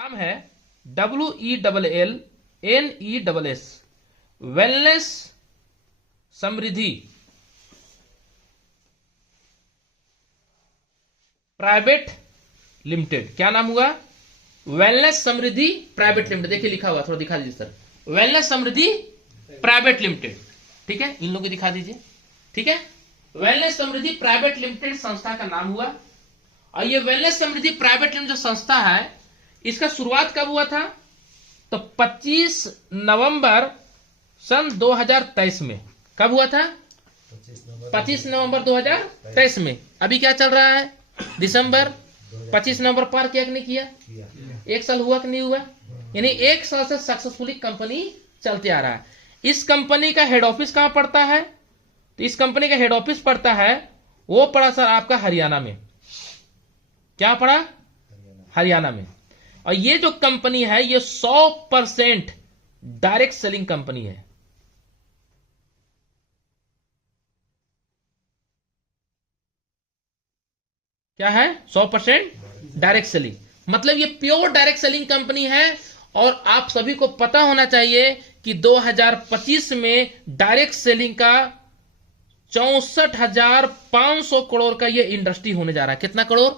नाम है WELLNESS wellness समृद्धि private limited. क्या नाम हुआ? वेलनेस समृद्धि प्राइवेट लिमिटेड। देखिए लिखा हुआ, थोड़ा दिखा दीजिए सर। वेलनेस समृद्धि प्राइवेट लिमिटेड, ठीक है, इन लोगों को दिखा दीजिए, ठीक है। वेलनेस समृद्धि प्राइवेट लिमिटेड संस्था का नाम हुआ। और ये वेलनेस समृद्धि प्राइवेट लिमिटेड जो संस्था है, इसका शुरुआत कब हुआ था? तो 25 नवंबर सन 2023 में। कब हुआ था? 25 नवंबर 2023 में। अभी क्या चल रहा है? दिसंबर। 25 नवंबर पार किया कि नहीं किया? एक साल हुआ कि नहीं हुआ? यानी एक साल से सक्सेसफुली कंपनी चलते आ रहा है। इस कंपनी का हेड ऑफिस कहां पड़ता है? तो इस कंपनी का हेड ऑफिस पड़ता है, वो पड़ा सर आपका हरियाणा में। क्या पड़ा? हरियाणा में। और ये जो कंपनी है, ये 100% डायरेक्ट सेलिंग कंपनी है। क्या है? 100% डायरेक्ट सेलिंग, मतलब ये प्योर डायरेक्ट सेलिंग कंपनी है। और आप सभी को पता होना चाहिए कि 2025 में डायरेक्ट सेलिंग का 64,500 करोड़ का ये इंडस्ट्री होने जा रहा है। कितना करोड़?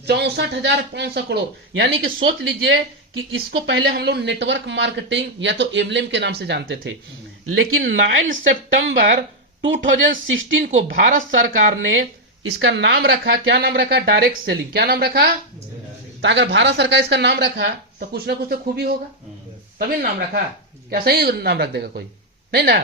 64,500 करोड़। यानी कि सोच लीजिए कि इसको पहले हम लोग नेटवर्क मार्केटिंग या तो एमएलएम के नाम से जानते थे, लेकिन 9 सितंबर 2016 को भारत सरकार ने इसका नाम रखा। क्या नाम रखा? Direct selling. क्या नाम रखा? तो अगर भारत सरकार इसका नाम रखा तो कुछ ना कुछ तो खूबी होगा, तभी नाम रखा। क्या सही नाम रख देगा कोई? नहीं ना।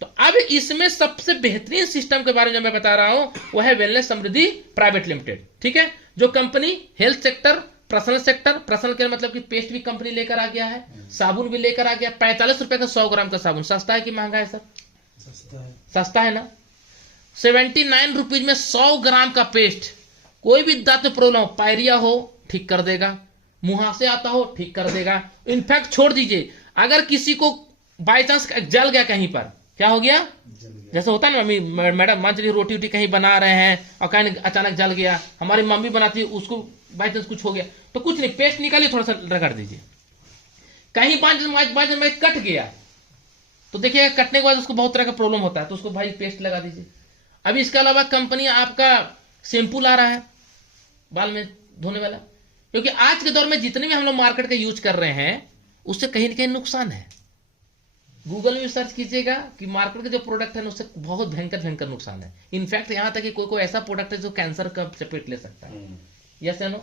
तो अब इसमें सबसे बेहतरीन सिस्टम के बारे में मैं बता रहा हूं, वो है वेलनेस समृद्धि प्राइवेट लिमिटेड, ठीक है। जो company health sector, personal sector, personal care मतलब कि पेस्ट भी कंपनी लेकर आ गया है, साबुन भी लेकर आ गया। 45 रुपए का 100 ग्राम का साबुन। सस्ता है कि महंगा है सर? सस्ता है ना। 79 रुपीज में 100 ग्राम का पेस्ट। कोई भी दांत में प्रॉब्लम हो, पायरिया हो ठीक कर देगा, मुहासे आता हो ठीक कर देगा। इनफैक्ट छोड़ दीजिए, अगर किसी को बाय चांस जल गया कहीं पर, क्या हो गया? जैसे होता है ना, मम्मी मैडम मान चलिए रोटी वोटी कहीं बना रहे हैं और कहीं अचानक जल गया, हमारी मम्मी बनाती है, उसको बाय चांस कुछ हो गया तो कुछ नहीं, पेस्ट निकालिए, थोड़ा सा रगड़ दीजिए। कहीं बाय कट गया तो देखिए, कटने के बाद उसको बहुत तरह का प्रॉब्लम होता है, तो उसको भाई पेस्ट लगा दीजिए। अभी इसके अलावा कंपनी आपका शैम्पू ला रहा है बाल में धोने वाला, क्योंकि आज के दौर में जितने भी हम लोग मार्केट का यूज कर रहे हैं उससे कहीं ना कहीं नुकसान है। गूगल में सर्च कीजिएगा कि मार्केट के जो प्रोडक्ट है उससे बहुत भयंकर भयंकर नुकसान है। इनफैक्ट यहां तक कि कोई कोई ऐसा प्रोडक्ट है जो कैंसर का चपेट ले सकता है। यस या नो?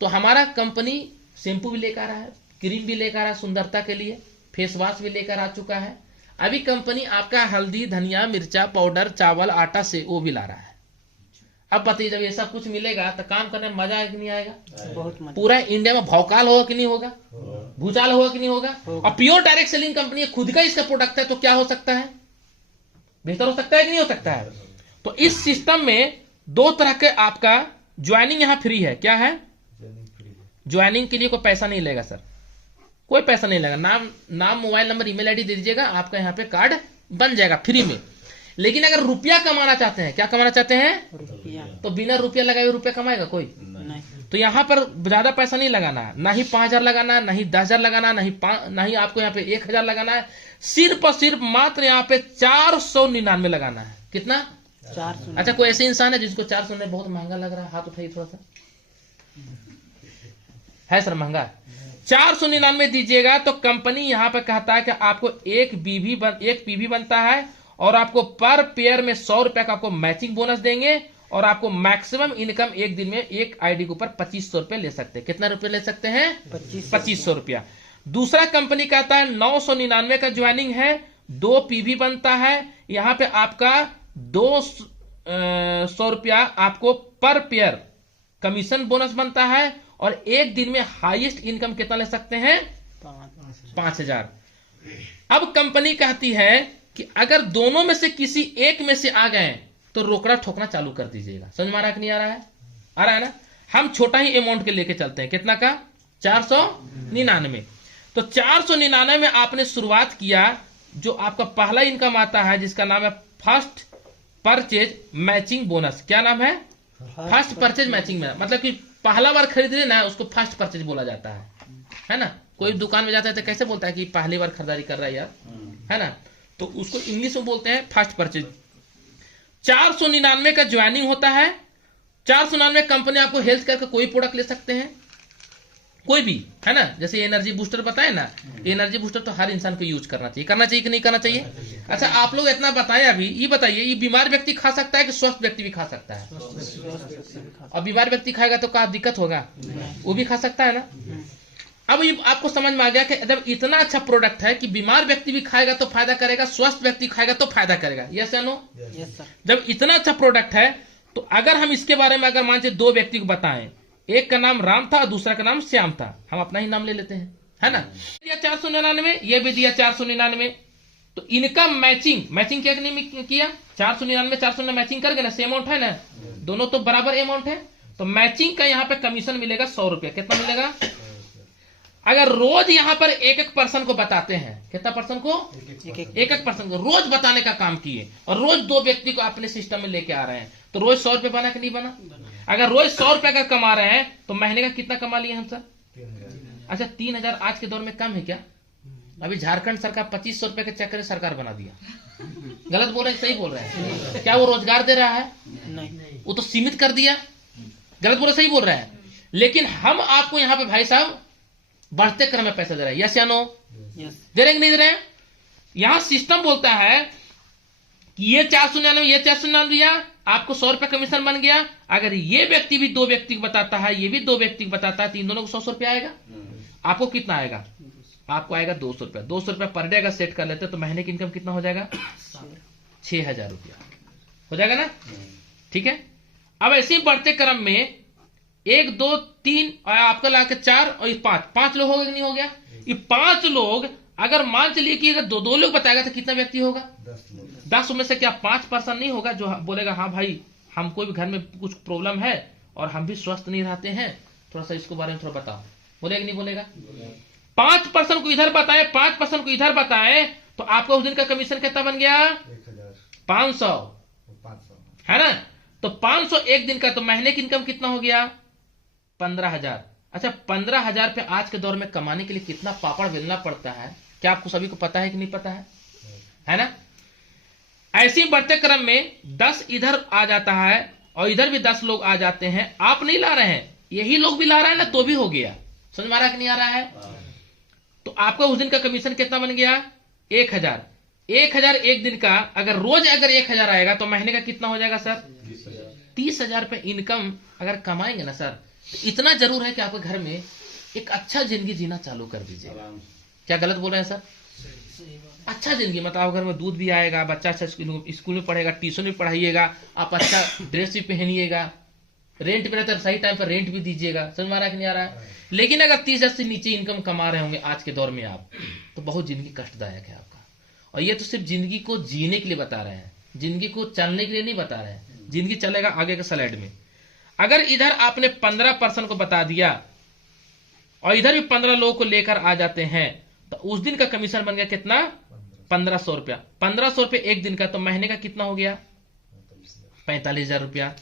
तो हमारा कंपनी शैम्पू भी लेकर आ रहा है, क्रीम भी लेकर आ रहा है सुंदरता के लिए, फेस वॉश भी लेकर आ चुका है। अभी कंपनी आपका हल्दी, धनिया, मिर्चा पाउडर, चावल, आटा से वो भी ला रहा है। अब बताइए, जब ये सब कुछ मिलेगा तो काम करने में मजा आएगा कि नहीं आएगा? बहुत मजा। पूरा इंडिया में भौकाल होगा कि नहीं होगा? भूचाल होगा कि नहीं होगा? और प्योर डायरेक्ट सेलिंग कंपनी है, खुद का इसका प्रोडक्ट है, तो क्या हो सकता है? बेहतर हो सकता है कि नहीं हो सकता है? तो इस सिस्टम में 2 तरह के आपका ज्वाइनिंग यहाँ फ्री है। क्या है? ज्वाइनिंग के लिए कोई पैसा नहीं लेगा सर, कोई पैसा नहीं लगेगा। नाम मोबाइल नंबर ईमेल आईडी दे दीजिएगा, आपका यहाँ पे कार्ड बन जाएगा फ्री में। लेकिन अगर रुपया कमाना चाहते हैं, क्या कमाना चाहते हैं? रुपया। तो बिना रुपया लगाए हुए रुपया कमाएगा कोई? नहीं। तो यहाँ पर ज्यादा पैसा नहीं लगाना है, ना ही 5,000 लगाना है, ना ही 10,000 लगाना है, ना ही आपको यहाँ पे 1,000 लगाना है। सिर्फ और सिर्फ मात्र यहाँ पे 499 लगाना है। कितना? 400। अच्छा, कोई ऐसे इंसान है जिसको 400 बहुत महंगा लग रहा है? हाथ उठाइए थोड़ा सा। है सर महंगा? 499 दीजिएगा तो कंपनी यहां पे कहता है कि आपको एक पीवी बनता है, और आपको पर पेयर में 100 रुपए का आपको मैचिंग बोनस देंगे, और आपको मैक्सिमम इनकम एक दिन में एक आईडी के ऊपर 2500 रुपए ले सकते हैं। कितना रुपए ले सकते हैं? 2500 रुपया। दूसरा कंपनी कहता है 999 का ज्वाइनिंग है, 2 पीवी बनता है, यहां पे आपका 200 रुपया आपको पर पेयर कमीशन बोनस बनता है, और एक दिन में हाईएस्ट इनकम कितना ले सकते हैं? 5,000। अब कंपनी कहती है कि अगर दोनों में से किसी एक में से आ गए तो रोकड़ा ठोकना चालू कर दीजिएगा। समझ में आ रहा है कि नहीं आ रहा है? आ रहा है ना। हम छोटा ही अमाउंट के लेके चलते हैं। कितना का? 499। तो 499 में आपने शुरुआत किया, जो आपका पहला इनकम आता है जिसका नाम है फर्स्ट परचेज मैचिंग बोनस। क्या नाम है? फर्स्ट परचेज मैचिंग में, मतलब कि पहला बार खरीद रहे ना उसको फर्स्ट परचेज बोला जाता है ना। कोई दुकान में जाता है तो कैसे बोलता है कि पहली बार खरीदारी कर रहा है यार, है ना, तो उसको इंग्लिश में बोलते हैं फर्स्ट परचेज। 499 का ज्वाइनिंग होता है। 499 कंपनी आपको हेल्थ केयर का कोई प्रोडक्ट ले सकते हैं, कोई भी, है ना। जैसे एनर्जी बूस्टर बताए ना, एनर्जी बूस्टर तो हर इंसान को यूज करना चाहिए कि नहीं करना चाहिए। अच्छा आप लोग इतना बताएं, अभी ये बताइए, ये बीमार व्यक्ति खा सकता है कि स्वस्थ व्यक्ति भी खा सकता है? और बीमार व्यक्ति खाएगा तो क्या दिक्कत होगा? वो भी खा सकता है ना। अब ये आपको समझ में आ गया कि जब इतना अच्छा प्रोडक्ट है कि बीमार व्यक्ति भी खाएगा तो फायदा करेगा, स्वस्थ व्यक्ति खाएगा तो फायदा करेगा, यस या नो? जब इतना अच्छा प्रोडक्ट है तो अगर हम इसके बारे में अगर मान लीजिए दो व्यक्ति को बताएं, एक का नाम राम था और दूसरा का नाम श्याम था, हम अपना ही नाम ले लेते हैं, है ना। दिया 499, ये भी दिया 499, तो इनका मैचिंग क्या नहीं किया? 499 499 मैचिंग कर गए ना, सेम अमाउंट है ना, दोनों तो बराबर अमाउंट है, तो मैचिंग का यहाँ पे कमीशन मिलेगा 100 रुपया। कितना मिलेगा? अगर रोज यहाँ पर एक पर्सन को बताते हैं, कितना पर्सन को? एक पर्सन को रोज बताने का काम किए और रोज दो व्यक्ति को अपने सिस्टम में लेके आ रहे हैं, तो रोज 100 रुपये बना कि नहीं बना? अगर रोज 100 रुपये अगर कमा रहे हैं तो महीने का कितना कमा लिए हम सर? अच्छा 3000 आज के दौर में कम है क्या? अभी झारखंड सरकार 2500 रुपए के चक्कर सरकार बना दिया। गलत बोल रहे हैं सही बोल रहे हैं? क्या वो रोजगार दे रहा है? नहीं, वो तो सीमित कर दिया। गलत बोल रहे सही बोल रहे हैं? लेकिन हम आपको यहाँ पे भाई साहब बढ़ते क्रम में पैसा दे रहे हैं, यस या नो? दे रहे नहीं दे रहे? यहां सिस्टम बोलता है कि ये 499 दिया, आपको 100 रुपया कमीशन बन गया। अगर ये व्यक्ति भी दो व्यक्ति को बताता है, ये भी दो व्यक्ति को बताता है, तो इन दोनों को 100 रुपया आएगा। आपको कितना आएगा? आपको आएगा 200 रुपया। 200 रुपया पर डे अगर सेट कर लेते तो महीने की इनकम कितना हो जाएगा? 6000 रुपया हो जाएगा ना। ठीक है, अब ऐसे ही बढ़ते क्रम में 1 2 3 और आपका लाके 4 और ये 5 लोग हो गए कि नहीं हो गया? ये 5 लोग अगर मान चलिए कि अगर दो लोग बताएगा तो कितना व्यक्ति होगा? 10 में से क्या 5% नहीं होगा जो बोलेगा हाँ भाई हमको भी घर में कुछ प्रॉब्लम है और हम भी स्वस्थ नहीं रहते हैं, थोड़ा सा इसको बारे में थोड़ा बताओ, बोलेगा नहीं बोलेगा? 5% को इधर बताए, 5% को इधर बताए, तो आपका उस दिन का कमीशन कितना बन गया? 500, है ना। तो 500 एक दिन का, तो महीने की इनकम कितना हो गया? 15,000। अच्छा 15,000 पे आज के दौर में कमाने के लिए कितना पापड़ बेलना पड़ता है, क्या आपको सभी को पता है कि नहीं पता है ना। ऐसे ही बढ़ते क्रम में 10 इधर आ जाता है और इधर भी 10 लोग आ जाते हैं। आप नहीं ला रहे हैं, यही लोग भी ला रहा है ना, तो भी हो गया। समझ में आ रहा है कि नहीं आ रहा है? तो आपका उस दिन का कमीशन कितना बन गया? 1000। 1000 एक दिन का, अगर रोज अगर 1000 आएगा तो महीने का कितना हो जाएगा सर? 30,000 पे इनकम अगर कमाएंगे ना सर, तो इतना जरूर है कि आपके घर में एक अच्छा जिंदगी जीना चालू कर दीजिएगा। क्या गलत बोल रहे हैं सर? अच्छा जिंदगी मतलब घर में दूध भी आएगा, बच्चा अच्छा स्कूल में पढ़ेगा, ट्यूशन भी पढ़ाइएगा, आप अच्छा ड्रेस भी पहनिएगा, रेंट पे रहता है सही टाइम पर रेंट भी दीजिएगा। समझ में आ रहा है कि नहीं आ रहा है? लेकिन अगर 30,000 से नीचे इनकम कमा रहे होंगे आज के दौर में आप, तो बहुत जिंदगी कष्टदायक है आपका। और ये तो सिर्फ जिंदगी को जीने के लिए बता रहे हैं, जिंदगी को चलने के लिए नहीं बता रहे हैं। जिंदगी चलेगा आगे के स्लाइड में। अगर इधर आपने 15% को बता दिया और इधर भी 15 लोगों को लेकर आ जाते हैं, तो उस दिन का कमीशन बन गया कितना? 1500 रुपया। 1500 रुपये एक दिन का, तो महीने का कितना हो गया? 45,000 रुपया।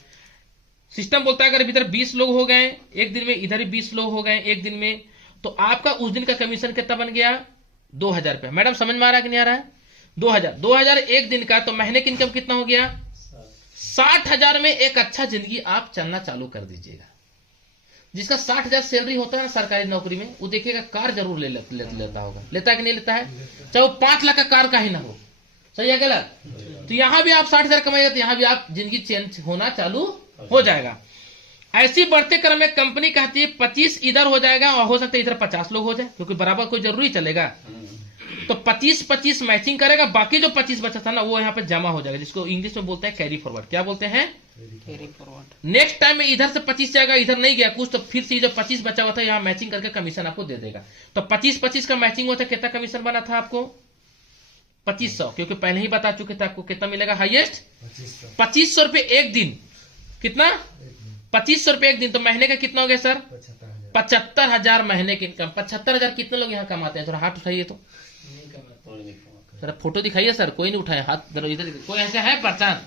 सिस्टम बोलता है अगर इधर 20 लोग हो गए एक दिन में, इधर भी 20 लोग हो गए एक दिन में, तो आपका उस दिन का कमीशन कितना बन गया? 2000 रुपया। मैडम समझ में आ रहा है कि नहीं आ रहा है? 2000 एक दिन का, तो महीने की इनकम कितना हो गया? 60,000 में एक अच्छा जिंदगी आप चलना चालू कर दीजिएगा। जिसका 60,000 सैलरी होता है ना सरकारी नौकरी में, वो देखिएगा कार जरूर लेता होगा। लेता है कि नहीं लेता है? चाहे वो 5 लाख का कार का ही ना हो। सही है गलत? तो यहां भी आप 60,000 कमाइएगा तो यहां भी आप जिंदगी चेंज होना चालू हो जाएगा। ऐसी बढ़ते क्रम में कंपनी कहती है 25 इधर हो जाएगा और हो सकता है इधर 50 लोग हो जाए, क्योंकि बराबर कोई जरूरी चलेगा। तो 25-25 मैचिंग करेगा, बाकी जो 25 बचा था ना वो यहाँ पे जमा हो जाएगा, जिसको इंग्लिश में बोलते हैं कैरी फॉरवर्ड। क्या बोलते हैं? Carry forward. नेक्स्ट टाइम में इधर से 25 जाएगा, इधर नहीं गया कुछ, तो फिर से जो 25 बचा हुआ था यहाँ मैचिंग करके कमीशन आपको दे देगा। तो 25-25 का मैचिंग होता है, कितना कमीशन बना था आपको? 2500, क्योंकि पहले ही बता चुके थे आपको कितना मिलेगा हाईएस्ट? 2500 रुपये एक दिन। कितना? 2500 रुपये एक दिन। तो महीने का कितना हो गया सर? 75,000 महीने की इनकम। 75,000 कितने लोग यहाँ कमाते हैं? थोड़ा हाथ उठाइए तो जरा, फोटो दिखाइए सर। कोई नहीं उठाए हाथ, इधर कोई ऐसा है पहचान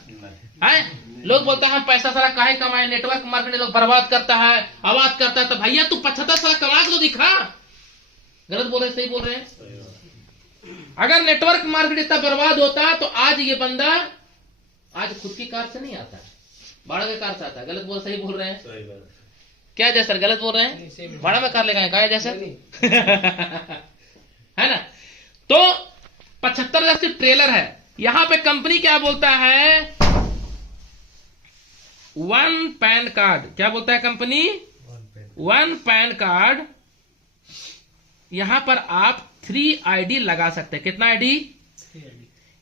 है? लोग बोलते हैं हम पैसा सारा काहे कमाए, नेटवर्क मार्केटिंग लोग बर्बाद करता है, आवाज करता है। तो भैया तू 75 साल कमा के तो दिखा। गलत बोल रहे सही बोल रहे हैं? अगर नेटवर्क मार्केट इतना बर्बाद होता तो आज ये बंदा आज खुद की कार से नहीं आता, भाड़ा के कार से आता है। गलत बोल सही बोल रहे हैं? क्या जय सर गलत बोल रहे हैं? भाड़ा में कार लेगा क्या जैसे है ना? तो 75,000 सिर्फ ट्रेलर है। यहां पे कंपनी क्या बोलता है? 1 पैन कार्ड। क्या बोलता है कंपनी? 1 pan card. यहां पर आप 3 आईडी लगा सकते हैं। कितना आईडी?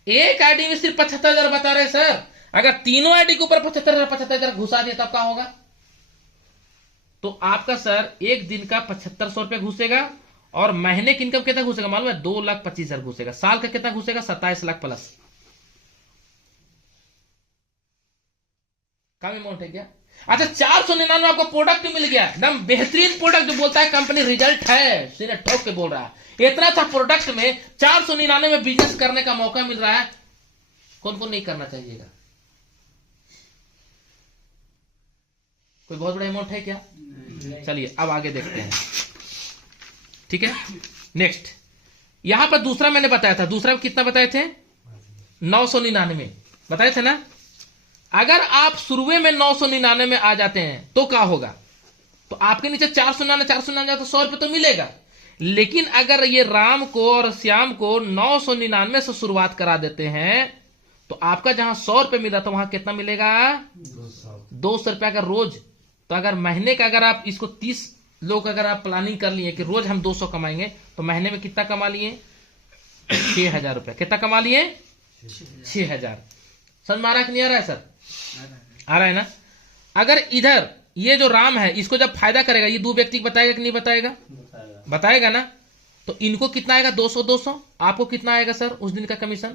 एक आईडी में सिर्फ 75,000 बता रहे सर। अगर तीनों आईडी के ऊपर 75,000 घुसा दिया तब क्या होगा? तो आपका सर एक दिन का 7500 रुपया घुसेगा और महीने की इनकम कितना घुसेगा मालूम है? 2,25,000 घुसेगा। साल का कितना घुसेगा? 27 लाख प्लस। कम अमाउंट है क्या? अच्छा 499 आपको प्रोडक्ट मिल गया, एकदम बेहतरीन प्रोडक्ट जो बोलता है कंपनी रिजल्ट है, सीधे ठोक के बोल रहा है। इतना अच्छा प्रोडक्ट में 499 में बिजनेस करने का मौका मिल रहा है। कौन कौन नहीं करना चाहिएगा? कोई बहुत बड़ा अमाउंट है क्या? चलिए अब आगे देखते हैं। ठीक है, नेक्स्ट यहां पर दूसरा मैंने बताया था। दूसरा कितना बताए थे? 999 बताए थे ना। अगर आप शुरू में 999 में आ जाते हैं तो क्या होगा? तो आपके नीचे 499 तो 100 रुपए तो मिलेगा। लेकिन अगर ये राम को और श्याम को 999 से शुरुआत करा देते हैं तो आपका जहां 100 रुपए मिला था वहां कितना मिलेगा? 200 रुपया का रोज। तो अगर महीने का अगर आप इसको 30 लोग अगर आप प्लानिंग कर लिए कि रोज हम 200 कमाएंगे तो महीने में कितना कमा लिए? 6,000 रुपया। कितना कमा लिए? 6,000। समझ में आ रहा है कि नहीं आ रहा है सर? आ रहा है ना। अगर इधर ये जो राम है इसको जब फायदा करेगा ये 2 व्यक्ति बताएगा कि नहीं बताएगा? बताएगा ना। तो इनको कितना आएगा? 200। आपको कितना आएगा सर उस दिन का कमीशन?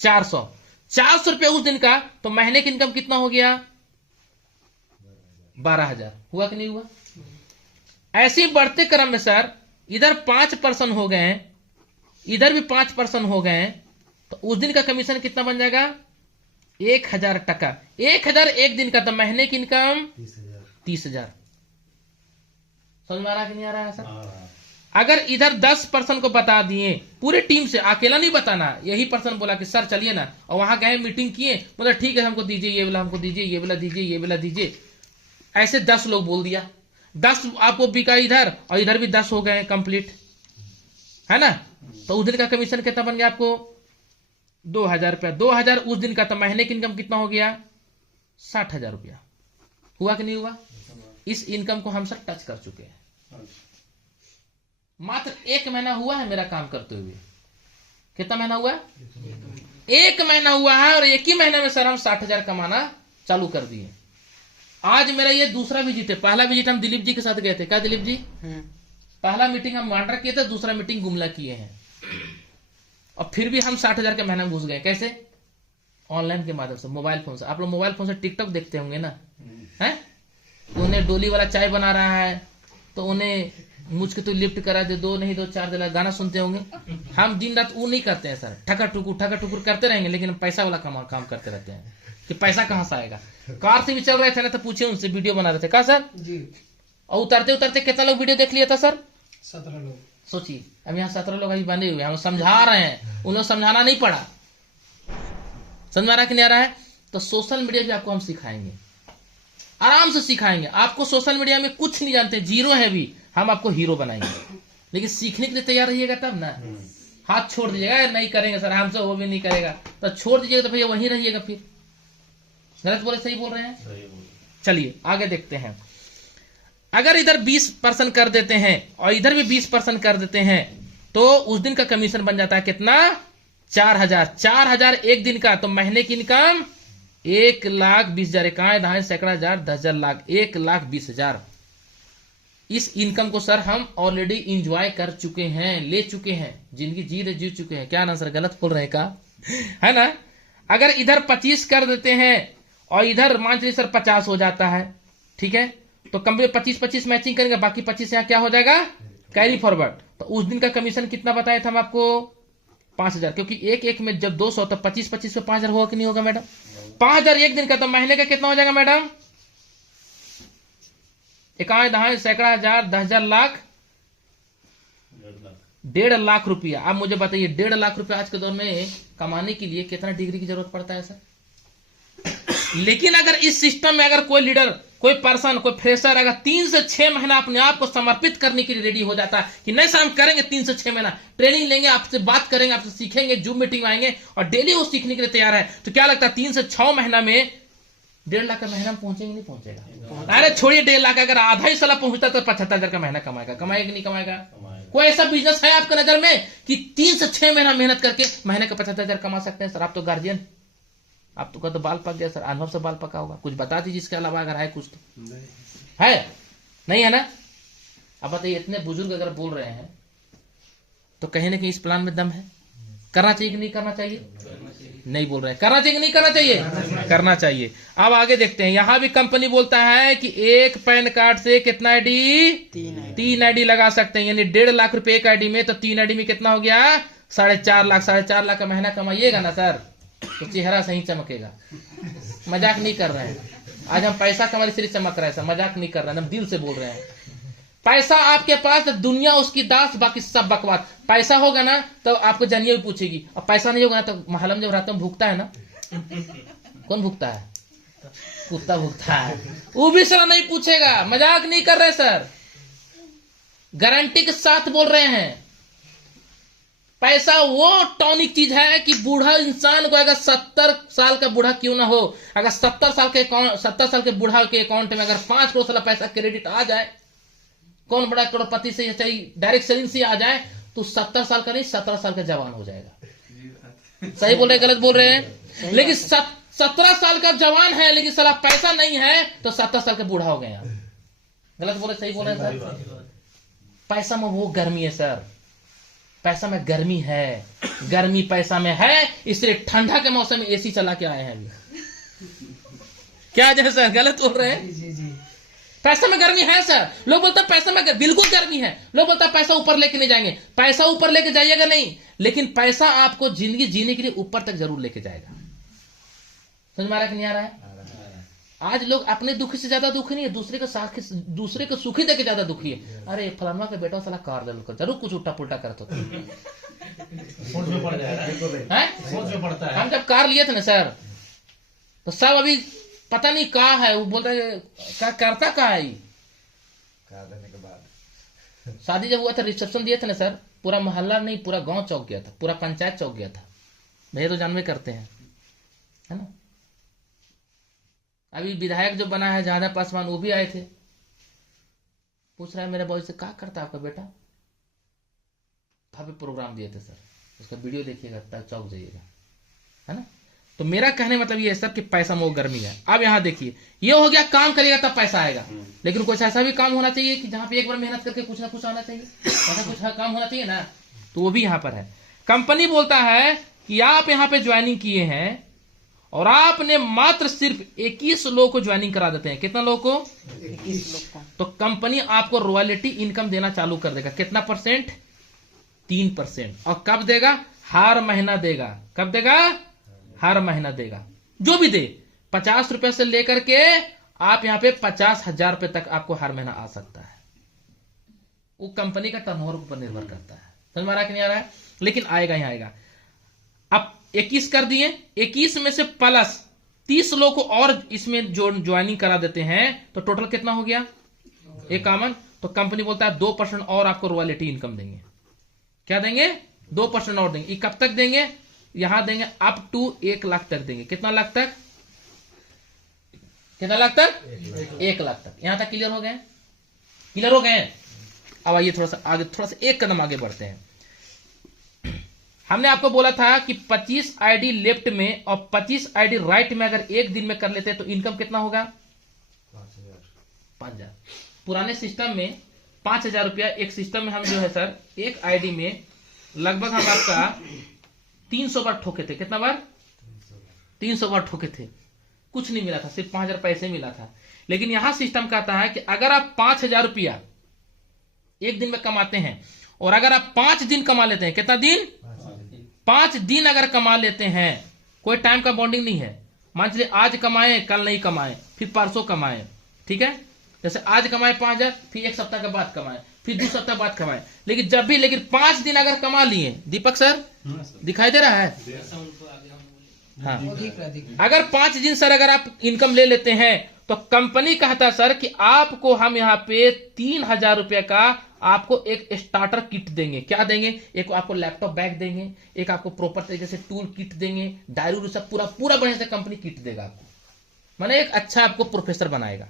400 रुपया उस दिन का। तो महीने की इनकम कितना हो गया? 12,000। हुआ कि नहीं हुआ? ऐसे ही बढ़ते क्रम में सर इधर 5% हो गए हैं, इधर भी 5% हो गए हैं। तो उस दिन का कमीशन कितना बन जाएगा? 1,000 टका। 1,000 एक दिन का। तो महीने की इनकम 30,000। समझ में आ रहा कि नहीं आ रहा है सर? अगर इधर 10% को बता दिए पूरी टीम से, अकेला नहीं बताना, यही पर्सन बोला कि सर चलिए ना, और वहां गए मीटिंग किए, मतलब ठीक है हमको दीजिए ये वाला, हमको दीजिए ये वाला, दीजिए ये वाला दीजिए। ऐसे 10 लोग बोल दिया, 10 आपको बिका इधर और इधर भी 10 हो गए कंप्लीट, है ना। तो उस दिन का कमीशन कितना बन गया आपको? 2,000 रुपया। 2,000 उस दिन का। तो महीने की इनकम कितना हो गया? 60,000 रुपया। हुआ कि नहीं हुआ? इस इनकम को हम सब टच कर चुके हैं। मात्र 1 महीना हुआ है मेरा काम करते हुए। कितना महीना हुआ? 1 महीना हुआ है और 1 ही महीने में सर हम 60,000 कमाना चालू कर दिए। आज मेरा ये दूसरा विजिट है। पहला विजिट हम दिलीप जी के साथ गए थे। क्या दिलीप जी? पहला मीटिंग हम मांडरा किए थे, दूसरा मीटिंग गुमला किए हैं। और फिर भी हम 60,000 के महीना में घुस गए। कैसे? ऑनलाइन के माध्यम से, मोबाइल फोन से। आप लोग मोबाइल फोन से टिकटॉक देखते होंगे ना, है? उन्हें डोली वाला चाय बना रहा है तो उन्हें मुझको तो लिफ्ट करा दे, 2 नहीं 2 4 दिला, गाना सुनते होंगे। हम दिन रात वो नहीं करते हैं सर, ठका टुकुर करते रहेंगे, लेकिन पैसा वाला काम करते रहते हैं कि पैसा कहां से आएगा। कार से भी चल रहे थे ना तो पूछे उनसे, वीडियो बना रहे थे। कहा सर जी? और उतरते उतरते कितना लोग वीडियो देख लिया था सर? 17 लोग। सोचिए, अब यहाँ 17 लोग अभी बने हुए, हम समझा रहे हैं, उन लोग समझाना नहीं पड़ा। समझ आ रहा कि नहीं आ रहा है? तो सोशल मीडिया भी आपको हम सिखाएंगे, आराम से सिखाएंगे। आपको सोशल मीडिया में कुछ नहीं जानते, जीरो है भी, हम आपको हीरो बनाएंगे। लेकिन सीखने के लिए तैयार रहिएगा तब ना। हाथ छोड़ दीजिएगा, नहीं करेंगे सर हमसे, वो भी नहीं करेगा, तो छोड़ दीजिएगा, तो भैया वहीं रहिएगा। फिर गलत बोले सही बोल रहे हैं? चलिए आगे देखते हैं। अगर इधर 20% कर देते हैं और इधर भी 20% कर देते हैं तो उस दिन का कमीशन बन जाता है कितना? 4,000। 4,000 एक दिन का। तो महीने की इनकम 1,20,000। इकाई दहाई सैकड़ा हजार 10,000 लाख, 1,20,000। इस इनकम को सर हम ऑलरेडी इंजॉय कर चुके हैं, ले चुके हैं, जिंदगी जी चुके हैं। क्या ना सर गलत बोल रहे हैं का? है ना। अगर इधर 25 कर देते हैं और इधर मान चलिए सर 50 हो जाता है, ठीक है, तो कंप्लीट 25-25 मैचिंग करेंगे, बाकी 25 यहाँ क्या हो जाएगा? Carry forward. तो उस दिन का कमीशन कितना बताया था हम आपको? 5,000। क्योंकि एक में जब 200 तो 25-25 पे 5,000 होगा कि नहीं होगा मैडम? 5,000 एक दिन का, तो महीने का कितना हो जाएगा मैडम? 51 दहाई सैकड़ा हजार 10,000 लाख 1.5 लाख रुपया। अब मुझे बताइए 1.5 लाख रुपया आज के दौर में कमाने के लिए कितना डिग्री की जरूरत पड़ता है सर? लेकिन अगर इस सिस्टम में अगर कोई लीडर, कोई पर्सन, कोई फ्रेशर अगर 3 से 6 महीना अपने आप को समर्पित करने के लिए रेडी हो जाता है कि नहीं सर हम करेंगे 3 से 6 महीना ट्रेनिंग लेंगे, आपसे बात करेंगे, आपसे सीखेंगे, जूम मीटिंग में आएंगे और डेली वो सीखने के लिए तैयार है, तो क्या लगता है 3 से 6 महीना में 1.5 लाख का महीना में पहुंचेंगे? नहीं पहुंचेगा। अरे छोड़िए 1.5 लाख, अगर आधा ही साला पहुंचता तो 75,000 का महीना कमाएगा। कमाएगा कि नहीं कमाएगा? कोई ऐसा बिजनेस है आपके नजर में कि 3 से 6 महीना मेहनत करके महीने का 75,000 कमा सकते हैं? सर आप तो गार्जियन, आप तो कहते बाल पक गया सर, अनुभव से बाल पका होगा, कुछ बता दीजिए इसके अलावा अगर है कुछ तो। है नहीं है ना? अब बताइए इतने बुजुर्ग अगर बोल रहे हैं तो कहीं ना कहीं इस प्लान में दम है। करना चाहिए कि नहीं करना चाहिए? नहीं बोल रहे हैं। करना चाहिए कि नहीं करना चाहिए? करना चाहिए। अब आगे देखते हैं, यहां भी कंपनी बोलता है कि एक पैन कार्ड से कितना आईडी? 3 आईडी लगा सकते हैं, यानी 1.5 लाख रुपए एक आईडी में, तो 3 आईडी में कितना हो गया? 4.5 लाख। 4.5 लाख का महीना कमाइएगा ना सर तो चेहरा सही चमकेगा। मजाक नहीं कर रहे हैं, आज हम पैसा कमाने से चमक रहे हैं सर, मजाक नहीं कर रहे हैं, हम दिल से बोल रहे हैं। पैसा आपके पास तो दुनिया उसकी दास, बाकी सब बकवास। पैसा होगा ना तो आपको जानिए भी पूछेगी, और पैसा नहीं होगा ना तो महल में जब रात में भूखता है ना, कौन भूखता है? कुत्ता भूखता है, वो भी सर नहीं पूछेगा। मजाक नहीं कर रहे सर, गारंटी के साथ बोल रहे हैं। पैसा वो टॉनिक चीज है कि बूढ़ा इंसान को, अगर 70 साल का बूढ़ा क्यों ना हो, अगर 70 साल के बूढ़ा के अकाउंट में अगर 5 करोड़ साल पैसा क्रेडिट आ जाए, कौन बड़ा करोड़पति से चाहिए डायरेक्ट सेलिंग से आ जाए, तो 70 साल का नहीं 17 साल का जवान हो जाएगा। सही बोल रहे गलत बोल रहे हैं? लेकिन 17 साल का जवान है लेकिन साला पैसा नहीं है तो 70 साल का बूढ़ा हो गया। गलत बोले सही बोल रहे हैं सर? पैसा में वो गर्मी है सर, पैसा में गर्मी है, गर्मी पैसा में है, इसलिए ठंडा के मौसम में एसी चला के आए हैं अभी। क्या है सर? गलत बोल रहे हैं? पैसा में गर्मी है सर। लोग बोलते हैं पैसा में बिल्कुल गर्मी है, लोग बोलते हैं पैसा ऊपर लेके नहीं जाएंगे। पैसा ऊपर लेके जाइएगा नहीं, लेकिन पैसा आपको जिंदगी जीने के लिए ऊपर तक जरूर लेके जाएगा। समझ में आ रहा है कि नहीं आ रहा है? आज लोग अपने दुख से ज्यादा दुखी नहीं है, दूसरे को सुखी देके ज्यादा दुखी है। अरे फलाना के बेटा साला कार ले लो, जरूर कुछ उल्टा पुल्टा करता था। सोच में पड़ जाएगा, सोच में पड़ता है। हम जब कार लिए थे ना सर तो सब अभी पता नहीं कहा है, वो बोलता है क्या करता कहा है। कार लेने के बाद शादी जब हुआ था, रिसेप्शन दिए थे ना सर, पूरा मोहल्ला नहीं पूरा गांव चौक गया था, पूरा पंचायत चौक गया था। भैया तो जानवे करते हैं, है ना? अभी विधायक जो बना है जहादा पासवान, वो भी आए थे। पूछ रहा है मेरे बॉय से क्या करता है आपका बेटा? भव्य प्रोग्राम दिए थे सर, उसका वीडियो देखिएगा तब चौक जाइएगा, है ना? तो मेरा कहने मतलब ये है सर कि पैसा में वो गर्मी है। अब यहाँ देखिए, ये हो गया काम करिएगा तब पैसा आएगा, लेकिन कुछ ऐसा भी काम होना चाहिए कि जहां पे एक बार मेहनत करके कुछ ना कुछ आना चाहिए, ऐसा कुछ काम होना चाहिए ना, तो वो भी यहाँ पर है। कंपनी बोलता है कि आप यहाँ पे ज्वाइनिंग किए हैं और आपने मात्र सिर्फ 21 लोगों को ज्वाइनिंग करा देते हैं। कितना लोगों को? 21 लोग को। तो कंपनी आपको रॉयल्टी इनकम देना चालू कर देगा। कितना परसेंट? 3%। और कब देगा? हर महीना देगा। कब देगा? हर महीना देगा। जो भी दे, 50 रुपए से लेकर के आप यहाँ पे 50,000 रुपए तक आपको हर महीना आ सकता है। वो कंपनी का टर्नओवर पर निर्भर करता है। समझ में आ रहा है कि नहीं आ रहा है? लेकिन आएगा ही आएगा। अब 21 कर दिए, 21 में से प्लस 30 लोग को और इसमें जो ज्वाइनिंग करा देते हैं तो टोटल कितना हो गया? 51। तो कंपनी बोलता है 2% और आपको रॉयल्टी इनकम देंगे। क्या देंगे? 2% और देंगे। ये कब तक देंगे? यहां देंगे अप टू 1 लाख तक देंगे। कितना लाख तक? कितना लाख तक? 1 लाख तक। यहां तक क्लियर हो गए? क्लियर हो गए? अब आइए थोड़ा सा आगे, थोड़ा सा एक कदम आगे बढ़ते हैं। हमने आपको बोला था कि 25 आईडी लेफ्ट में और 25 आईडी राइट में अगर एक दिन में कर लेते हैं तो इनकम कितना होगा? 5,000। पुराने सिस्टम में 5,000 रुपया एक सिस्टम में हम जो है सर एक आईडी में लगभग हम आपका 300 बार ठोके थे। कितना बार? 300 बार ठोके थे। कुछ नहीं मिला था, सिर्फ 5,000 पैसे मिला था। लेकिन यहां सिस्टम कहता है कि अगर आप 5,000 रुपया एक दिन में कमाते हैं और अगर आप 5 दिन कमा लेते हैं, कितना दिन? 5 दिन अगर कमा लेते हैं, कोई टाइम का बॉन्डिंग नहीं है, मान चलिए आज कमाए कल नहीं कमाए, फिर परसों कमाए, ठीक है, जैसे आज कमाए 5,000, फिर एक सप्ताह के बाद कमाए, फिर 2 सप्ताह बाद कमाए, लेकिन 5 दिन अगर कमा लिए, दीपक सर दिखाई दे रहा है, हाँ, अगर 5 दिन सर अगर आप इनकम ले लेते हैं तो कंपनी कहता है सर कि आपको हम यहाँ पे 3,000 रुपए का आपको एक स्टार्टर किट देंगे। क्या देंगे? एक आपको लैपटॉप बैग देंगे, एक आपको प्रॉपर तरीके से टूल किट देंगे, डायरी सब पूरा बढ़िया से कंपनी किट देगा आपको, माने एक अच्छा आपको प्रोफेसर बनाएगा,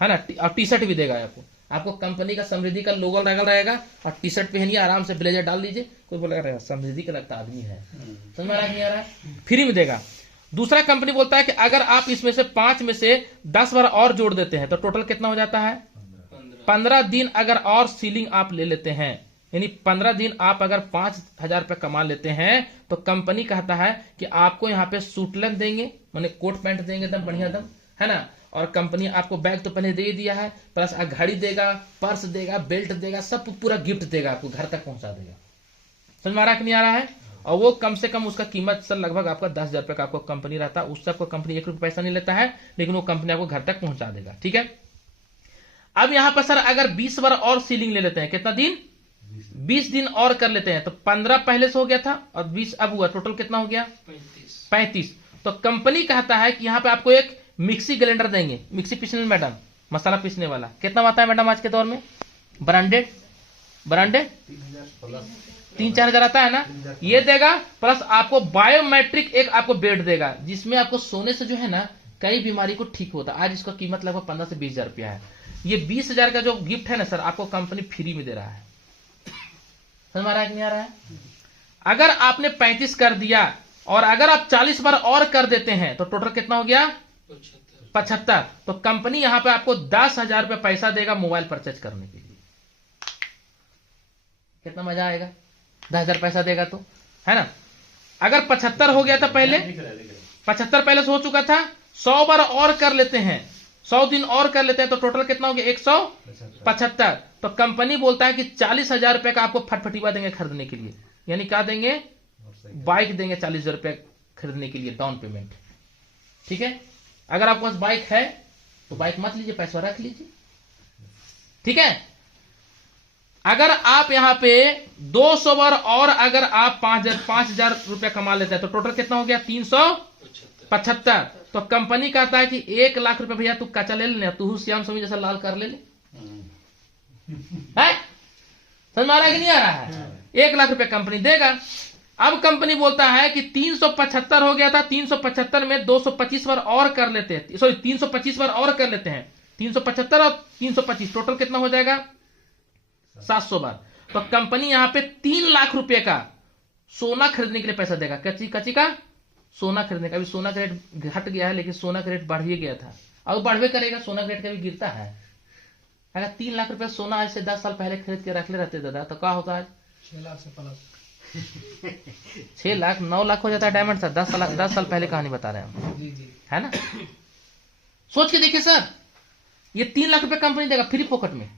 है ना, और टी शर्ट भी देगा आपको कंपनी का समृद्धि का लोगो लगा रहेगा, और टी शर्ट पहनिए, आराम से ब्लेजर डाल दीजिए, कोई बोलेगा समृद्धि का लगता आदमी है, समझ में आ रहा है नहीं आ रहा है, फ्री में देगा। दूसरा कंपनी बोलता है कि अगर आप इसमें से 5 में से 10 बार और जोड़ देते हैं तो टोटल कितना हो जाता है? 15 दिन अगर और सीलिंग आप ले लेते हैं, यानी 15 दिन आप अगर 5,000 रुपए कमा लेते हैं तो कंपनी कहता है कि आपको यहाँ पे सूटलेन देंगे, माने कोट पैंट देंगे एकदम बढ़िया एकदम, है ना, और कंपनी आपको बैग तो पहले दे ही दिया है, प्लस घड़ी देगा, पर्स देगा, बेल्ट देगा, सब पूरा गिफ्ट देगा, आपको घर तक पहुंचा देगा। समझ में आ रहा कि नहीं आ रहा है? और वो कम से कम उसका कीमत सर लगभग आपका 10,000 रुपए का आपको कंपनी रहता है, उससे आपको कंपनी 1 रुपया पैसा नहीं लेता है, लेकिन वो कंपनी आपको घर तक पहुंचा देगा, ठीक है। अब यहां पर सर अगर 20 बार और सीलिंग ले लेते हैं, कितना दिन? 20 दिन और कर लेते हैं, तो 15 पहले से हो गया था और 20 अब हुआ, टोटल कितना हो गया? 35। तो कंपनी कहता है कि यहाँ पे आपको एक मिक्सी ग्राइंडर देंगे, मिक्सी पीसने मैडम, मसाला पीसने वाला, कितना आता है मैडम आज के दौर में? ब्रांडेड 3-4 हजार आता है ना, ये देगा, प्लस आपको बायोमेट्रिक एक आपको बेड देगा, जिसमें आपको सोने से जो है ना कई बीमारी को ठीक होता है। आज इसका कीमत लगभग 15 से 20 हजार रुपया है। ये 20,000 का जो गिफ्ट है ना सर, आपको कंपनी फ्री में दे रहा है। समझ आ रहा है कि नहीं आ रहा है? अगर आपने 35 कर दिया और अगर आप 40 बार और कर देते हैं तो टोटल कितना हो गया? 75। तो कंपनी यहां पे आपको 10,000 रुपये पैसा देगा मोबाइल परचेज करने के लिए। कितना मजा आएगा? 10,000 पैसा देगा तो, है ना। अगर 75 हो गया था पहले, 75 पहले से हो चुका था, 100 बार और कर लेते हैं, 100 दिन और कर लेते हैं तो टोटल कितना हो गया? 175। तो कंपनी बोलता है कि 40,000 रुपए का आपको फटफटीवा देंगे खरीदने के लिए, यानी क्या देंगे? बाइक देंगे 40,000 रुपए खरीदने के लिए डाउन पेमेंट, ठीक है। अगर आपके पास बाइक है तो बाइक मत लीजिए, पैसा रख लीजिए, ठीक है। अगर आप यहां पे 200 बार और अगर आप 5,000 रुपया कमा लेते हैं तो टोटल कितना हो गया? 375। तो कंपनी कहता है कि 1 लाख रुपया भैया तू कच्चा ले लेना, तू श्याम स्वामी जैसा लाल कर ले ले, है? समझ में आ रहा है कि नहीं आ रहा है? 1 लाख रुपया कंपनी देगा। अब कंपनी बोलता है कि 375 हो गया था, 375 में 225 बार और कर लेते हैं, सॉरी 325 बार और कर लेते हैं, 375 और 325 टोटल कितना हो जाएगा? 700 बार। तो कंपनी यहां पे 3 लाख रुपए का सोना खरीदने के लिए पैसा देगा, कच्ची का सोना खरीदने का। अभी सोना का रेट घट गया है, लेकिन सोना का रेट बढ़ ही गया था, अब बढ़वे करेगा, सोना का रेट कभी गिरता है। अगर 3 लाख रुपए सोना आज से 10 साल पहले खरीद के रख ले रहते दादा तो क्या होता है? 6 लाख से प्लस 6 लाख 9 लाख हो जाता है डायमंड सर। 10 साल पहले कहानी बता रहे हैं हम, जी है ना। सोच के देखिए सर, ये 3 लाख रुपए कंपनी देगा फ्री पॉकेट में।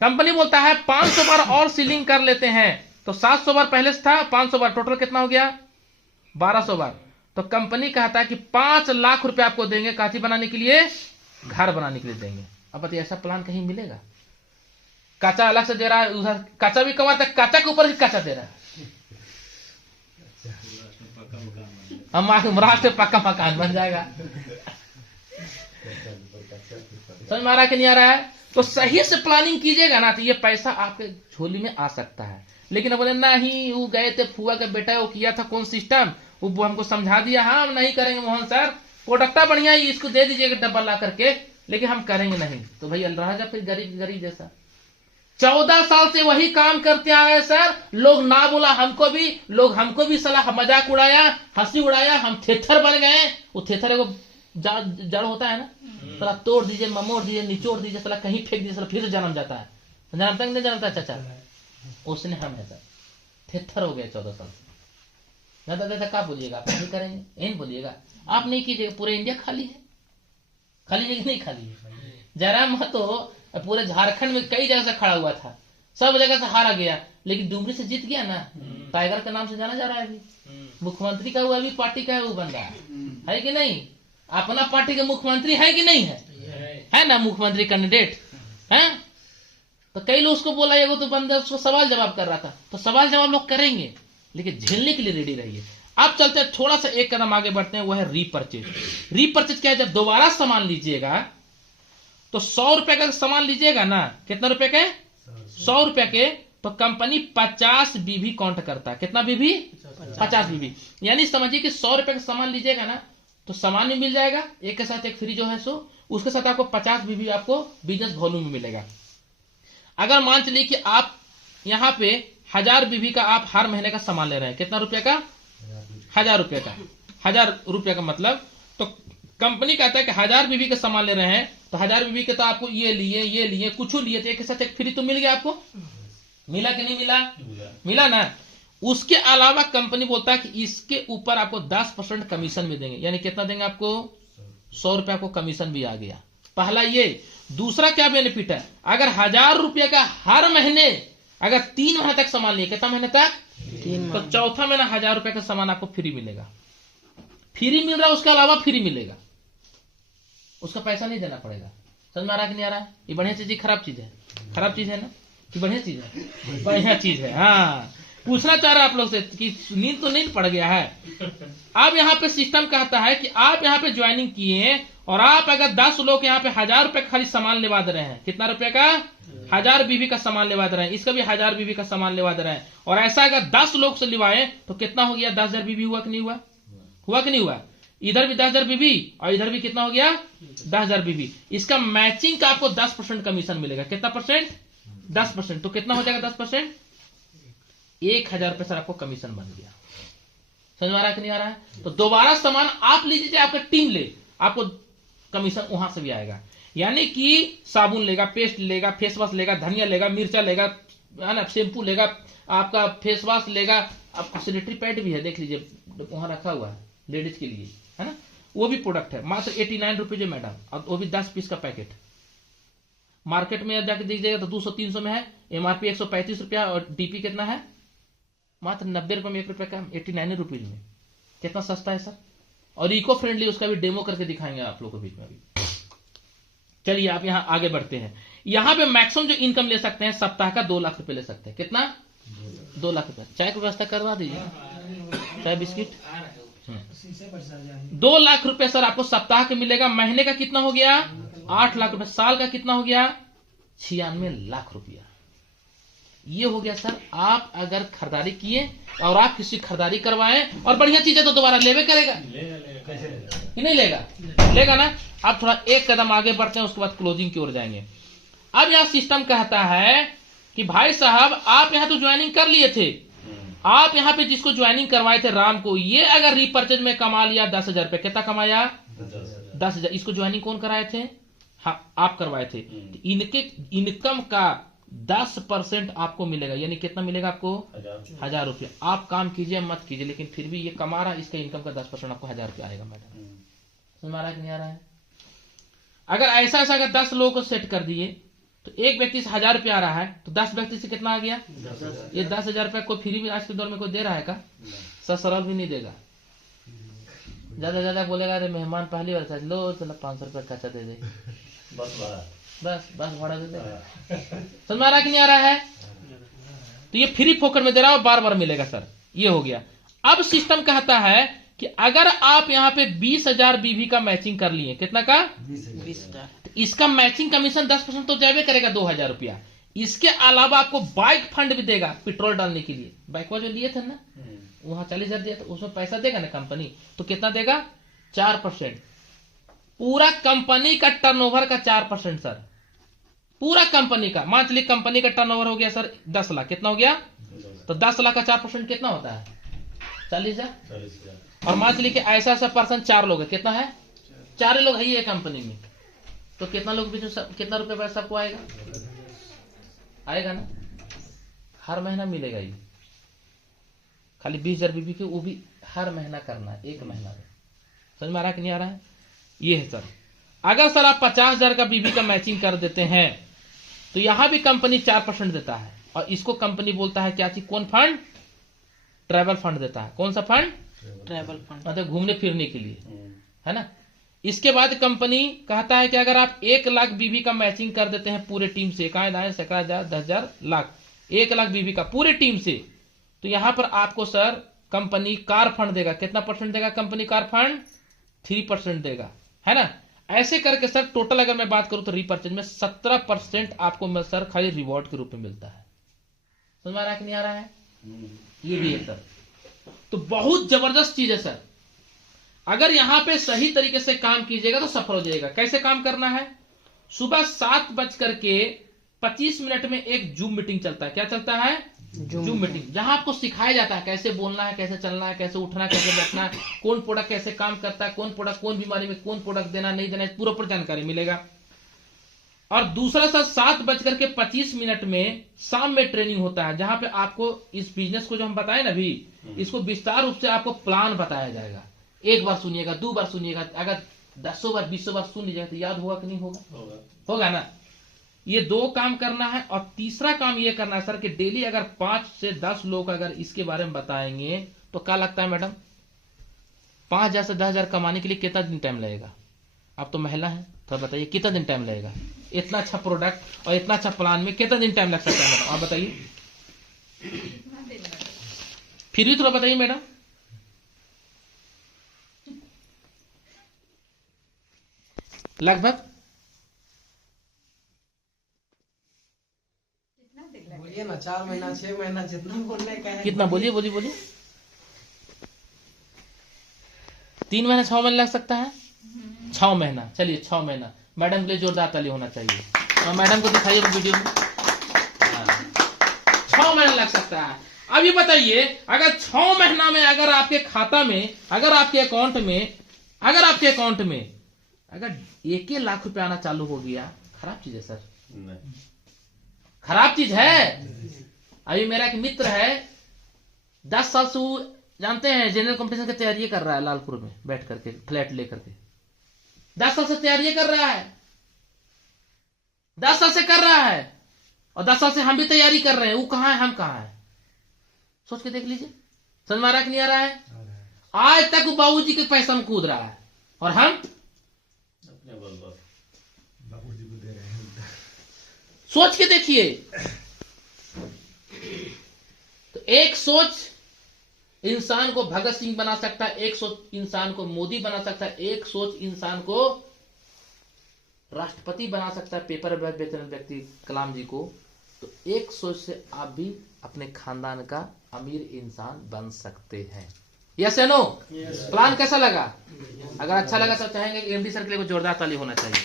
कंपनी बोलता है 500 बार और सीलिंग कर लेते हैं तो 700 बार पहले से था, 500 बार टोटल कितना हो गया? 1200 बार। तो कंपनी कहता है कि 5 लाख रुपए आपको देंगे काची बनाने के लिए, घर बनाने के लिए देंगे। अब बताइए ऐसा प्लान कहीं मिलेगा? काचा अलग से दे रहा है, उधर काचा भी कमाता है, काचा के ऊपर ही काचा दे रहा है। हम महाराष्ट्र में पक्का मकान बन जाएगा। समझ में आ रहा है कि नहीं आ रहा है? तो सही से प्लानिंग कीजिएगा ना तो ये पैसा आपके झोली में आ सकता है। लेकिन अब बोले नहीं, वो गए थे फुआ का बेटा, वो किया था कौन सिस्टम, वो हमको समझा दिया, हाँ हम नहीं करेंगे मोहन सर, प्रोडक्टा बढ़िया ही, इसको दे दीजिएगा डब्बा ला करके, लेकिन हम करेंगे नहीं। तो भाई रह जा फिर गरीब जैसा। 14 साल से वही काम करते आ गए सर, लोग ना बोला हमको भी सलाह मजाक उड़ाया, हंसी उड़ाया, हम थेथर बन गए। वो थेथर एगो जड़ होता है ना, साला तोड़ दीजिए, ममोड़ दीजिए, निचोड़ दीजिए, साला कहीं फेंक दीजिए, साला फिर से जन्म जाता है। जानता नहीं जानता चाचा, उसने हम है सर, थेथर हो गया 14 साल से। दादा क्या बोलिएगा, आप नहीं करेंगे, यही बोलिएगा, आप नहीं कीजिएगा। पूरे इंडिया खाली है, खाली है कि नहीं खाली है? जयराम महतो पूरे झारखंड में कई जगह से खड़ा हुआ था, सब जगह से हारा गया, लेकिन डुमरी से जीत गया ना। टाइगर के नाम से जाना जा रहा है अभी। मुख्यमंत्री का हुआ, अभी पार्टी का है वो बंदा है कि नहीं? अपना पार्टी के मुख्यमंत्री है कि नहीं है ना? मुख्यमंत्री कैंडिडेट है। तो कई लोग उसको बोला, ये तो बंदा उसको सवाल जवाब कर रहा था। तो सवाल जवाब लोग करेंगे, लेकिन झेलने के लिए रेडी रहिए। अब चलते हैं थोड़ा सा एक कदम आगे बढ़ते हैं, वो है रीपर्चेज। रीपर्चेज क्या है? जब दोबारा सामान लीजिएगा तो 100 रुपए का सामान लीजिएगा ना, कितना रुपए के? 100 रुपए के। तो कंपनी 50 बीबी काउंट करता है। कितना बीबी? 50 बीबी। यानी समझिए कि 100 रुपए का सामान लीजिएगा ना, तो सामान भी मिल जाएगा, एक के साथ एक फ्री जो है सो, उसके साथ आपको 50 बीबी आपको बिजनेस वॉल्यूम में मिलेगा। अगर मान चलिए कि आप यहाँ पे 1000 बीबी का आप हर महीने का सामान ले रहे हैं, कितना रुपए का? 1000 रुपए का। 1000 रुपए का मतलब, तो कंपनी कहता है कि 1000 बीबी का सामान ले रहे हैं, तो 1000 बीबी के तो आपको ये लिए कुछ लिए, तो एक के साथ एक फ्री तो मिल गया आपको। मिला कि नहीं मिला? मिला ना। उसके अलावा कंपनी बोलता है कि इसके ऊपर आपको 10% कमीशन भी देंगे। यानी कितना देंगे आपको? 100 रुपए आपको कमीशन भी आ गया। पहला ये। दूसरा क्या बेनिफिट है? अगर 1000 रुपये का हर महीने अगर 3 महीने तक सामान लिए, कितना महीने तक? 3। तो चौथा महीना 1000 रुपए का सामान आपको फ्री मिलेगा। फ्री मिल रहा है, उसके अलावा फ्री मिलेगा, उसका पैसा नहीं देना पड़ेगा। समझ में आ रहा कि नहीं आ रहा है? ये बढ़िया चीज है, खराब चीज है? खराब चीज है ना कि बढ़िया चीज है? बढ़िया चीज है। हाँ, पूछना चाह रहा है आप लोग से कि नींद तो नींद पड़ गया है। अब यहाँ पे सिस्टम कहता है कि आप यहाँ पे ज्वाइनिंग किए और आप अगर 10 लोग यहाँ पे 1000 रुपए खाली सामान लेवा दे रहे हैं। कितना रुपए का? 1000 बीबी का सामान लेवा दे रहे हैं, इसका भी 1000 बीबी का सामान लेवा दे रहे हैं। और ऐसा अगर 10 लोग से लिवाए तो कितना हो गया? 10,000 बीबी हुआ कि नहीं हुआ? हुआ कि नहीं हुआ? इधर भी 10,000 बीबी और इधर भी कितना हो गया? 10,000 बीबी। इसका मैचिंग का आपको 10% कमीशन मिलेगा। कितना परसेंट? 10%। तो कितना हो जाएगा 10%? 1000 रुपए सर आपको कमीशन बन गया। समझ में आ रहा है कि नहीं आ रहा है? तो दोबारा सामान आप लीजिए, चाहे आपका टीम ले, आपको कमीशन वहां से भी आएगा। यानी कि साबुन लेगा, पेस्ट लेगा, फेस वॉश लेगा, धनिया लेगा, मिर्चा लेगा, है ना, शैम्पू लेगा, आपका फेस वॉश लेगा, आपका सैनिटरी पैड भी है, देख लीजिए वहां रखा हुआ है लेडीज के लिए, है ना, वो भी प्रोडक्ट है। मात्र 89 रुपीज है मैडम, और वो भी 10 पीस का पैकेट। मार्केट में जाके दीजिएगा तो 200-300 में है, एमआरपी 135 रुपया, और डीपी कितना है? मात्र 90 रुपए में 1 रुपए का, 89 रुपीज में। कितना सस्ता है सर, और इको फ्रेंडली। उसका भी डेमो करके दिखाएंगे आप लोगों को बीच में भी। चलिए आप यहाँ आगे बढ़ते हैं। यहाँ पे मैक्सिमम जो इनकम ले सकते हैं सप्ताह का 2 लाख रुपए ले सकते हैं। कितना? 2 लाख रुपए। चाय की व्यवस्था करवा दीजिए, चाय बिस्किट। 2 लाख रुपए सर आपको सप्ताह के मिलेगा। महीने का कितना हो गया? 8 लाख रुपए। साल का कितना हो गया? 96 लाख रुपया। ये हो गया सर। आप अगर खरीदारी किए और आप किसी खरीदारी करवाएं और बढ़िया चीज है तो दोबारा लेवे करेगा कि नहीं लेगा? लेगा ना। अब थोड़ा एक कदम आगे बढ़ते हैं, उसके बाद क्लोजिंग की ओर जाएंगे। अब यह सिस्टम कहता है कि भाई साहब आप यहां तो ज्वाइनिंग कर लिए थे, आप यहां पे जिसको ज्वाइनिंग करवाए थे राम को, ये अगर रीपर्चेज में कमा लिया 10,000 रुपए। कितना कमाया? 10,000। इसको ज्वाइनिंग कौन कराए थे? हाँ, आप करवाए थे। इनके इनकम का 10% आपको मिलेगा। यानी कितना मिलेगा आपको? 1000 रुपया। आप काम कीजिए मत कीजिए, लेकिन फिर भी ये कमा रहा है, इसका इनकम का 10% आपको 1000 रुपया आएगा। मैडम समझ में आ रहा है कि नहीं आ रहा है? अगर ऐसा अगर 10 लोगों को सेट कर दिए तो एक व्यक्ति से 1000 रुपया आ रहा है, तो 10 व्यक्ति से कितना आ गया? ये 10,000 रुपया कोई फ्री में आज के दौर में कोई दे रहा है का? सरल भी नहीं देगा। ज्यादा बोलेगा अरे मेहमान पहली बार लो चलो 500 रुपया खर्चा दे दे, बस भाड़ा दे दे। समझ में आ रहा कि नहीं आ रहा है? तो ये फ्री फोकट में दे रहा है, बार बार मिलेगा सर। ये हो गया। अब सिस्टम कहता है कि अगर आप यहाँ पे 20,000 बीवी का मैचिंग कर लिए, कितना का? 20,000। तो इसका मैचिंग कमीशन 10% तो जावे करेगा, 2,000 रुपया। इसके अलावा आपको बाइक फंड भी देगा पेट्रोल डालने के लिए। बाइक जो लिए थे ना, वहां 40,000 दिया था, उसमें पैसा देगा ना कंपनी, तो कितना देगा? 4%। पूरा कंपनी का टर्नओवर का 4% सर, पूरा कंपनी का। मान चलिए कंपनी का टर्नओवर हो गया सर 10 लाख। कितना हो गया? तो 10 लाख का 4% कितना होता है? 40,000। और मान चलिए कि ऐसा पर्सन 4 लोग है। कितना है? 4 लोग है ये कंपनी में, तो कितना लोग बीच में कितना रुपए पैसा सबको आएगा? आएगा ना। हर महीना मिलेगा ये। खाली 20,000 बीबी के, वो भी हर महीना करना है, 1 महीना में। समझ में आ रहा है कि नहीं आ रहा है? ये है सर। अगर सर आप 50,000 का बीबी का मैचिंग कर देते हैं तो यहां भी कंपनी 4% देता है, और इसको कंपनी बोलता है क्या चीज? कौन फंड? ट्रैवल फंड देता है। कौन सा फंड? Travel fund. मतलब घूमने फिरने के लिए, है ना। इसके बाद कंपनी कहता है कि अगर आप 1 लाख बीबी का मैचिंग कर देते हैं पूरे टीम से, कहा दाएं 10,000 10,000 लाख, 1 लाख बीबी का पूरे टीम से, तो यहां पर आपको सर कंपनी कार फंड देगा। कितना परसेंट देगा कंपनी? कार फंड 3% देगा, है ना। ऐसे करके सर टोटल अगर मैं बात करूं तो रीपर्चेज में 17% आपको सर खाली रिवॉर्ड के रूप में मिलता है। समझ में आ रहा है कि नहीं आ रहा है? ये भी है सर। तो बहुत जबरदस्त चीज है सर। अगर यहां पे सही तरीके से काम कीजिएगा तो सफल हो जाएगा। कैसे काम करना है? सुबह 7:25 में एक जूम मीटिंग चलता है। क्या चलता है? जूम मीटिंग, जहां आपको सिखाया जाता है कैसे बोलना है, कैसे चलना है, कैसे उठना है, कैसे बैठना है, कौन प्रोडक्ट कैसे काम करता है, कौन प्रोडक्ट कौन बीमारी में कौन प्रोडक्ट देना नहीं देना, पूरा पूरी जानकारी मिलेगा। और दूसरा सर 7:25 में शाम में ट्रेनिंग होता है, जहां पे आपको इस बिजनेस को जो हम बताए ना अभी, इसको विस्तार रूप से आपको प्लान बताया जाएगा। एक बार सुनिएगा, 2 बार सुनिएगा, अगर 10 बार 20 बार सुन लीजिएगा तो याद होगा कि नहीं होगा? होगा ना। ये 2 काम करना है। और तीसरा काम ये करना है सर कि डेली अगर 5 से 10 लोग अगर इसके बारे में बताएंगे तो क्या लगता है मैडम, 5,000 से 10,000 कमाने के लिए कितना दिन टाइम लगेगा? आप तो महिला हैं, तो बताइए कितना दिन टाइम लगेगा? इतना अच्छा प्रोडक्ट और इतना अच्छा प्लान में कितना दिन टाइम लग सकता है मैडम? आप बताइए, फिर भी थोड़ा बताइए मैडम। लगभग बोलिए ना, 4 महीना 6 महीना जितना बोलने का है। कितना? बोलिए बोलिए बोलिए। 3 महीना 6 महीना लग सकता है। 6 महीना, चलिए 6 महीना। मैडम के लिए जोरदार ताली होना चाहिए। और मैडम को दिखाइए वीडियो में। 6 महीना लग सकता है। अब ये बताइए, अगर 6 महीना में अगर आपके खाता में, अगर आपके अकाउंट में अगर 1 लाख रुपया आना चालू हो गया, खराब चीज है सर? नहीं, खराब चीज है। अभी मेरा एक मित्र है, 10 साल से वो जानते हैं जनरल कॉम्पिटिशन की तैयारी कर रहा है, लालपुर में बैठ करके फ्लैट लेकर के 10 साल से तैयारी कर रहा है। 10 साल से कर रहा है और 10 साल से हम भी तैयारी कर रहे हैं। वो कहां है, हम कहां है? सोच के देख लीजिए। समझ में आ रहा है कि नहीं आ रहा है? आज तक वो बाबूजी के पैसा में कूद रहा है और हम बाबूजी को दे रहे हैं। सोच के देखिए। तो एक सोच इंसान को भगत सिंह बना सकता है, एक सोच इंसान को मोदी बना सकता है, एक सोच इंसान को राष्ट्रपति बना सकता है, पेपर व्यक्ति कलाम जी को। तो एक सोच से आप भी अपने खानदान का अमीर इंसान बन सकते हैं। यस या नो? प्लान कैसा लगा? अगर अच्छा लगा तो चाहेंगे कि एमडी सर के लिए जोरदार ताली होना चाहिए।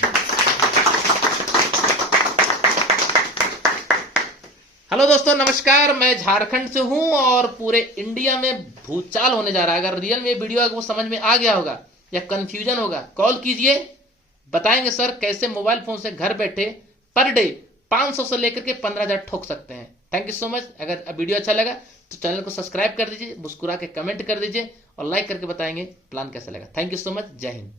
हेलो दोस्तों, नमस्कार। मैं झारखंड से हूं और पूरे इंडिया में भूचाल होने जा रहा है। अगर रियल में वीडियो आपको समझ में आ गया होगा या कंफ्यूजन होगा, कॉल कीजिए, बताएंगे सर कैसे मोबाइल फोन से घर बैठे पर डे 500 से लेकर के 15,000 ठोक सकते हैं। Thank you so much. अगर वीडियो अच्छा लगा तो चैनल को सब्सक्राइब कर दीजिए, मुस्कुरा के कमेंट कर दीजिए और लाइक करके बताएंगे प्लान कैसा लगा। Thank you so much. जय हिंद।